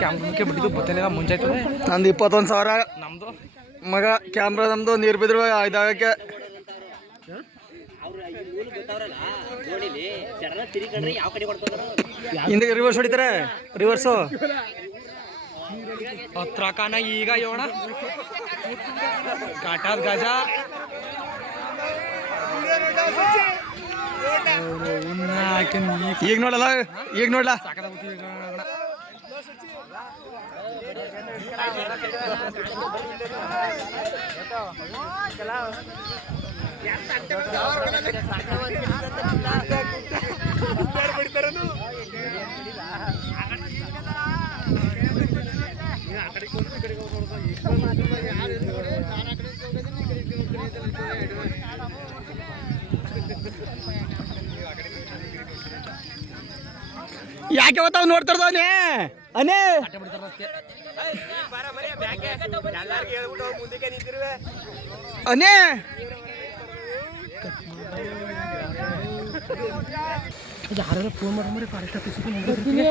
ಕ್ಯಾಮ್ರಕ್ಕೆ ಬಿಟ್ಟಿದ್ದು ಗೊತ್ತಿಲ್ಲ ನಂದು ಇಪ್ಪತ್ತೊಂದು ಸಾವಿರ. ನಮ್ದು ಮಗ ಕ್ಯಾಮ್ರಾ ನಮ್ದು ನೀರು ಬಿದ್ರು ಇದಾಗಕ್ಕೆ ಹಿಂದೆ ರಿವರ್ಸ್ ಹೊಡಿತಾರೆ? ರಿವರ್ಸು ಹತ್ರಕನ ಈಗ ಯೋಣ ಕಾಟಾದ ಗಜ. ಈಗ ನೋಡಲ್ಲ ಈಗ ನೋಡ್ಲ ಯಾಕೆ ಅವತ್ತಾವ್ ನೋಡ್ತಾರದವನೇ ಅನೇ ಅನೇ ಯಾರು ಫೋನ್ ಮಾಡಿ ಫಾರೆಸ್ಟ್ ಆಫೀಸಿಗೆ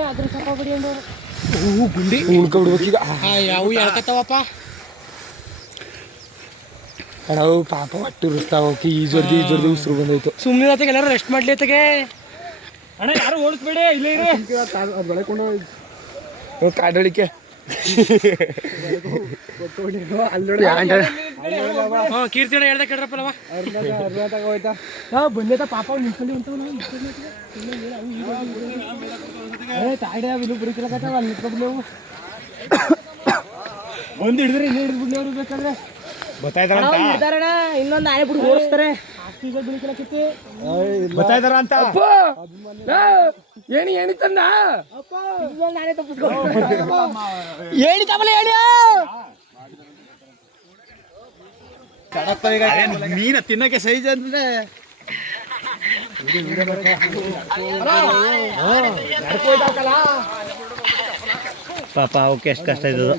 ಉಳ್ಕೊಬಿಡ್ಬೇಕೀಗ ಯಾವ ಹೇಳ್ಕತ್ತವಪ್ಪ ಅಣ್ಣ ಅವು ಪಾಪ ಹೊಟ್ಟೆ ಉರಿಸ್ತಾವ ಅವಕ್ಕೆ ಈ ಜೊರ್ದಿ ಈ ಜೊರ್ದಿ ಉಸಿರು ಬಂದೈತು ಸುಮ್ಮನೆ ಆತಗೆ ಎಲ್ಲರೂ ರೆಸ್ಟ್ ಮಾಡ್ಲಿ ಆತಗೆ ಅಣ್ಣ ಯಾರು ಓಡಿಸ್ಬೇಡಿ ಇಲ್ಲೇ ಇರಿ ಕಾಡಳಿಕೆ ಹಾ ಕೀರ್ತಿ ಅಣ್ಣ ಹೇಳ್ದೆ ಕೇಳ್ರಪ್ಪಲ್ಲವ ಹಾ ಬಂದೈತ ಪಾಪ ಅವ್ನು ನಿಂತ್ಕೊಂಡು ಉಂಟವನು ತಾಡೆ ಅಲ್ಲಿ ಒಂದು ಹಿಡಿದ್ರೆ ಇನ್ನೂ ಹಿಡಿದ್ಬಿಡ್ಲೇವ್ರು ಬೇಕಾದ್ರೆ ಹಿಡ್ದಾರಣ ಇನ್ನೊಂದು ಆನೆ ಬಿಟ್ಟು ಓಡಿಸ್ತಾರೆ ಅಷ್ಟು ಈಗ ಬಿಡಿಕಲಕತ್ತಿ ಗೊತ್ತಾಯ್ತಾರ ಅಂತ? ಏನಿ ಏನಿ ತಂದ? ನಾನೇ ತಪ್ಪಿಸ್ಕೊ ಹೇಳಿ ಕಮಲ ಹೇಳಿ ಮೀನ ತಿನ್ನಕ್ಕೆ ಸೈಜ್ ಅಂದ್ರೆ ಪಾಪ ಅವಕ್ಕೆ ಎಷ್ಟು ಕಷ್ಟ ಇದ್ದದು